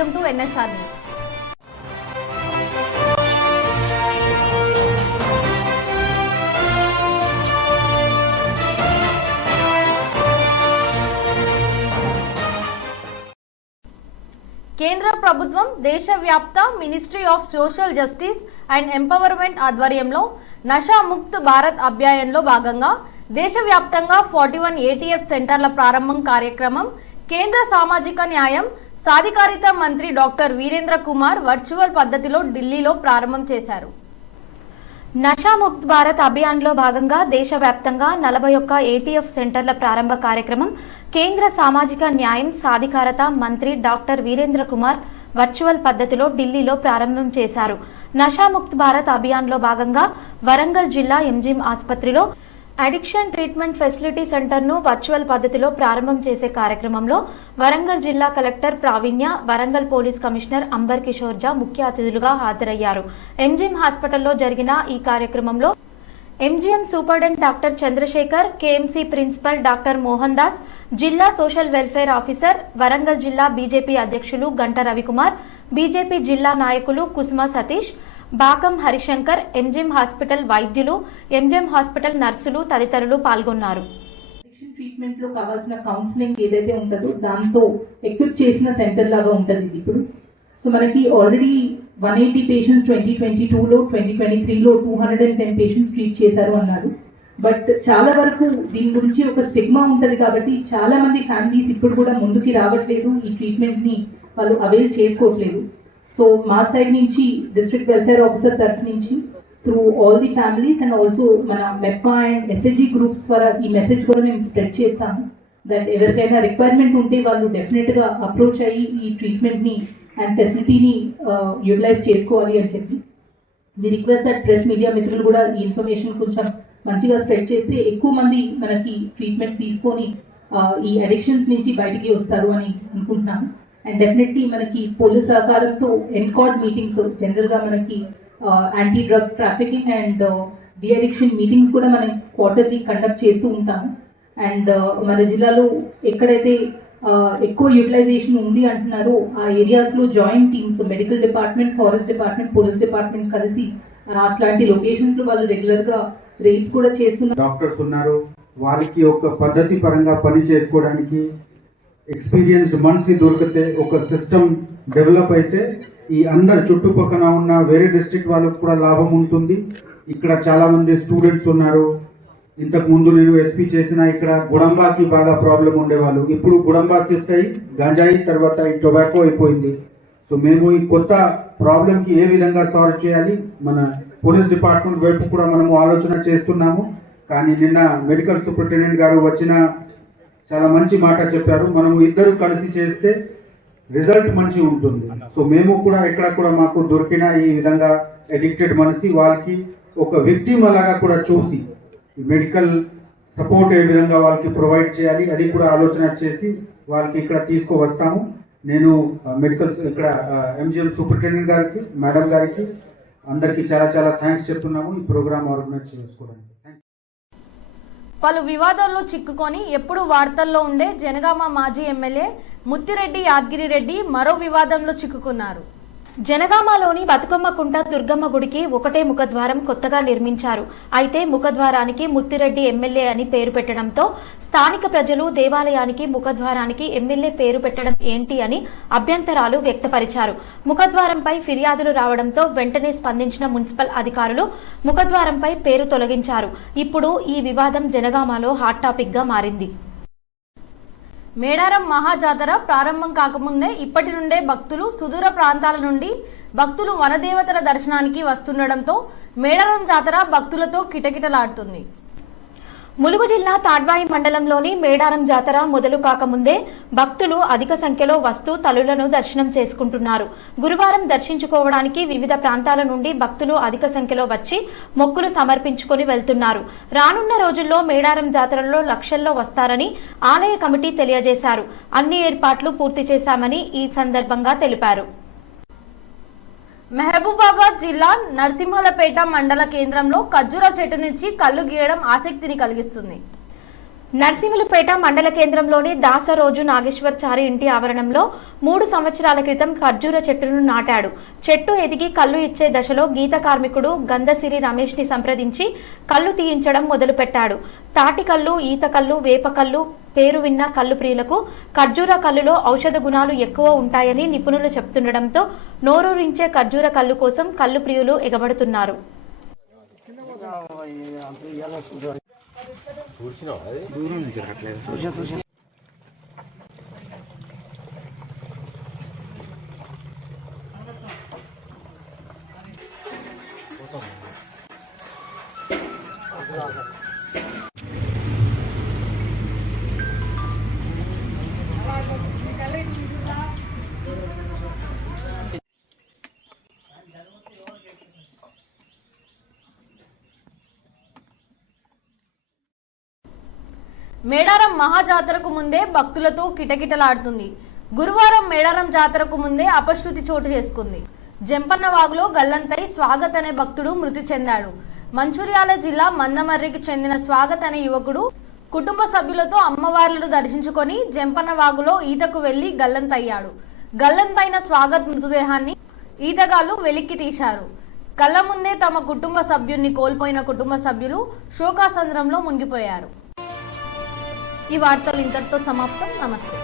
Welcome to NSR news. కేంద్ర ప్రభుత్వం దేశవ్యాప్త ministry of social justice and empowerment ఆధ్వర్యంలో నషా ముక్త్ భారత్ అభియాన్లో భాగంగా దేశవ్యాప్తంగా 41 ATF సెంటర్ల ప్రారంభం కార్యక్రమం కేంద్ర సామాజిక న్యాయం సాధికారిత మంత్రి డాక్టర్ వీరేంద్ర కుమార్ వర్చువల్ పద్ధతిలో ఢిల్లీలో ప్రారంభం చేశారు. నషా ముక్త్ భారత్ అభియాన్లో భాగంగా దేశవ్యాప్తంగా 41 ATF సెంటర్ల ప్రారంభ కార్యక్రమం కేంద్ర సామాజిక న్యాయం సాధికారత మంత్రి డాక్టర్ వీరేంద్ర కుమార్ వర్చువల్ పద్ధతిలో ఢిల్లీలో ప్రారంభం చేశారు. నషా ముక్త్ భారత్ అభియాన్లో భాగంగా వరంగల్ జిల్లా ఎంజిఎం ఆసుపత్రిలో అడిక్షన్ ట్రీట్మెంట్ ఫెసిలిటీ సెంటర్ను వర్చువల్ పద్ధతిలో ప్రారంభం చేసే కార్యక్రమంలో వరంగల్ జిల్లా collector Praveenya, Warangal police commissioner Ambar Kishore Jha ముఖ్య అతిథులుగా హాజరయ్యారు. ఎంజిఎం హాస్పిటల్లో జరిగిన ఈ కార్యక్రమంలో MGM superintendent doctor Chandrasekhar, KMC principal doctor Mohan Das, జిల్లా సోషల్ వెల్ఫేర్ ఆఫీసర్, వరంగల్ జిల్లా బీజేపీ అధ్యక్షులు గంట రవికుమార్, బీజేపీ జిల్లా నాయకులు కుసుమ సతీష్, బాకం హరిశంకర్, ఎంజిఎం హాస్పిటల్ వైద్యులు, ఎంజిఎం హాస్పిటల్ నర్సులు తదితరులు పాల్గొన్నారు. అడిక్షన్ ట్రీట్మెంట్ లో కావాల్సిన కౌన్సిలింగ్ ఏదైతే ఉంటుందో దాంతో ఎక్విప్ చేసిన సెంటర్ లాగా ఉంటుంది ఇది ఇప్పుడు. సో మనకి ఆల్రెడీ 180 పేషెంట్స్ 2022లో, 2023లో 210 పేషెంట్స్ ట్రీట్ చేశారు అన్నారు. బట్ చాలా వరకు దీని గురించి ఒక స్టిగ్మా ఉంటుంది కాబట్టి చాలా మంది ఫ్యామిలీస్ ఇప్పుడు కూడా ముందుకి రావట్లేదు, ఈ ట్రీట్మెంట్ ని వాళ్ళు అవైల్ చేసుకోవట్లేదు. సో మా సైడ్ నుంచి డిస్ట్రిక్ట్ వెల్ఫేర్ ఆఫీసర్ తరఫు నుంచి through all the families and also మన మెప్పా అండ్ SHG గ్రూప్స్ ద్వారా ఈ మెసేజ్ కూడా మేము స్ప్రెడ్ చేస్తాము. దట్ ఎవరికైనా రిక్వైర్మెంట్ ఉంటే వాళ్ళు డెఫినెట్ గా అప్రోచ్ అయ్యి ఈ ట్రీట్మెంట్ ని అండ్ ఫెసిలిటీని యూటిలైజ్ చేసుకోవాలి అని చెప్పి we request that press media మిత్రులు కూడా ఈ ఇన్ఫర్మేషన్ కొంచెం మంచిగా స్ప్రెడ్ చేస్తే ఎక్కువ మంది మనకి ట్రీట్మెంట్ తీసుకొని ఈ అడిక్షన్స్ నుంచి బయటికి వస్తారు అని అనుకుంటున్నాను. అండ్ డెఫినెట్లీ మనకి పోలీస్ సహకారంతో ఎన్కాడ్ మీటింగ్స్ జనరల్ గా మనకి anti drug trafficking and de addiction meetings కూడా మనం క్వార్టర్లీ కండక్ట్ చేస్తూ ఉంటాము. అండ్ మన జిల్లాలో ఎక్కడైతే ఎక్కువ యూటిలైజేషన్ ఉంది అంటున్నారో ఆ ఏరియాస్ లో joint teams medical department, forest department, police department కలిసి అట్లాంటి లొకేషన్స్ లో వాళ్ళు రెగ్యులర్ గా రైడ్స్ కూడా చేస్తున్నారు. డాక్టర్స్ ఉన్నారు, వారికి ఒక పద్ధతి పరంగా పని చేసుకోవడానికి ఎక్స్పీరియన్స్డ్ మనిషి దొరికితే, ఒక సిస్టమ్ డెవలప్ అయితే ఈ అందరు చుట్టుపక్కల ఉన్న వేరే డిస్ట్రిక్ట్ వాళ్ళకు కూడా లాభం ఉంటుంది. ఇక్కడ చాలా మంది స్టూడెంట్స్ ఉన్నారు. ఇంతకు ముందు నేను ఎస్పీ చేసిన ఇక్కడ గుడంబాకి బాగా ప్రాబ్లం ఉండేవాళ్ళు, ఇప్పుడు గుడంబా షిఫ్ట్ అయ్యి గంజాయి తర్వాత ఈ టొబాకో అయిపోయింది. సో మేము ఈ కొత్త ప్రాబ్లం కి ఏ విధంగా సాల్వ్ చేయాలి మన పోలీస్ డిపార్ట్మెంట్ వైపు కూడా మనము ఆలోచన చేస్తున్నాము. కానీ నిన్న మెడికల్ సూపరింటెండెంట్ గారు వచ్చిన చాలా మంచి మాట చెప్పారు, మనము ఇద్దరు కలిసి చేస్తే రిజల్ట్ మంచి ఉంటుంది. సో మేము కూడా ఎక్కడ కూడా మాకు దొరికిన ఈ విధంగా అడిక్టెడ్ మనిషి వాళ్ళకి ఒక విక్టిమ్ అలాగా కూడా చూసి మెడికల్ సపోర్ట్ ఏ విధంగా వాళ్ళకి ప్రొవైడ్ చేయాలి అది కూడా ఆలోచన చేసి వాళ్ళకి ఇక్కడ తీసుకువస్తాము. నేను మెడికల్ ఇక్కడ ఎంజిఎం సూపరింటెండెంట్ గారికి, మేడం గారికి అందరికి చాలా చాలా థ్యాంక్స్ చెప్తున్నాము ఈ ప్రోగ్రామ్ ఆర్గనైజ్ చేసుకోవడానికి. పలు వివాదాల్లో చిక్కుకొని ఎప్పుడు వార్తల్లో ఉండే జనగామ మాజీ ఎమ్మెల్యే ముత్తిరెడ్డి యాదగిరిరెడ్డి మరో వివాదంలో చిక్కుకున్నారు. జనగామలోని బతుకమ్మ కుంట దుర్గమ్మ గుడికి ఒకటే ముఖద్వారం కొత్తగా నిర్మించారు. అయితే ముఖద్వారానికి ముత్తిరెడ్డి ఎమ్మెల్యే అని పేరు పెట్టడంతో స్థానిక ప్రజలు దేవాలయానికి ముఖద్వారానికి ఎమ్మెల్యే పేరు పెట్టడం ఏంటి అని అభ్యంతరాలు వ్యక్తపరిచారు. ముఖద్వారంపై ఫిర్యాదులు రావడంతో వెంటనే స్పందించిన మున్సిపల్ అధికారులు ముఖద్వారంపై పేరు తొలగించారు. ఇప్పుడు ఈ వివాదం జనగామలో హాట్ టాపిక్ గా మారింది. మేడారం మహాజాతర ప్రారంభం కాకముందే ఇప్పటి నుండే భక్తులు సుదూర ప్రాంతాల నుండి భక్తులు వనదేవతల దర్శనానికి వస్తుండటంతో మేడారం జాతర భక్తులతో కిటకిటలాడుతుంది. ములుగు జిల్లా తాడ్వాయి మండలంలోని మేడారం జాతర మొదలు కాకముందే భక్తులు అధిక సంఖ్యలో వస్తూ తల్లులను దర్శనం చేసుకుంటున్నారు. గురువారం దర్శించుకోవడానికి వివిధ ప్రాంతాల నుండి భక్తులు అధిక సంఖ్యలో వచ్చి మొక్కులు సమర్పించుకుని వెళ్తున్నారు. రానున్న రోజుల్లో మేడారం జాతరలో లక్షల్లో వస్తారని ఆలయ కమిటీ తెలియజేశారు. అన్ని ఏర్పాట్లు పూర్తి చేశామని ఈ సందర్భంగా తెలిపారు. మహబూబాబాద్ జిల్లా నరసింహలపేట మండల కేంద్రంలో ఖర్జూర చెట్టు నుంచి కళ్లు గీయడం ఆసక్తిని కలిగిస్తుంది. నర్సింహులపేట మండల కేంద్రంలోని దాసరోజు నాగేశ్వర్చారి ఇంటి ఆవరణంలో 3 సంవత్సరాల క్రితం ఖర్జూర చెట్టును నాటాడు. చెట్టు ఎదిగి కల్లు ఇచ్చే దశలో గీత కార్మికుడు గంధసిరి రమేష్ ని సంప్రదించి కల్లు తీయించడం మొదలుపెట్టాడు. తాటికల్లు, ఈతకల్లు, వేపకల్లు పేరు విన్న కల్లు ప్రియులకు ఖర్జూర కల్లులో ఔషధ గుణాలు ఎక్కువ ఉంటాయని నిపుణులు చెప్తుండటంతో నోరూరించే ఖర్జూర కల్లు కోసం కల్లు ప్రియులు ఎగబడుతున్నారు. మేడారం మహాజాతరకు ముందే భక్తులతో కిటకిటలాడుతుంది. గురువారం మేడారం జాతరకు ముందే అపశృతి చోటు చేసుకుంది. జంపన్నవాగులో గల్లంతై స్వాగత్ అనే భక్తుడు మృతి చెందాడు. మంచిర్యాల జిల్లా మందమర్రికి చెందిన స్వాగత్ అనే యువకుడు కుటుంబ సభ్యులతో అమ్మవార్లను దర్శించుకొని జంపన్నవాగులో ఈతకు వెళ్లి గల్లంతయ్యాడు. గల్లంతైన స్వాగత్ మృతదేహాన్ని ఈతగాళ్లు వెలిక్కి తీశారు. కళ్ల ముందే తమ కుటుంబ సభ్యున్ని కోల్పోయిన కుటుంబ సభ్యులు శోకాసంద్రంలో మునిగిపోయారు. ఈ వార్తలు ఇంతటితో సమాప్తం. నమస్తే.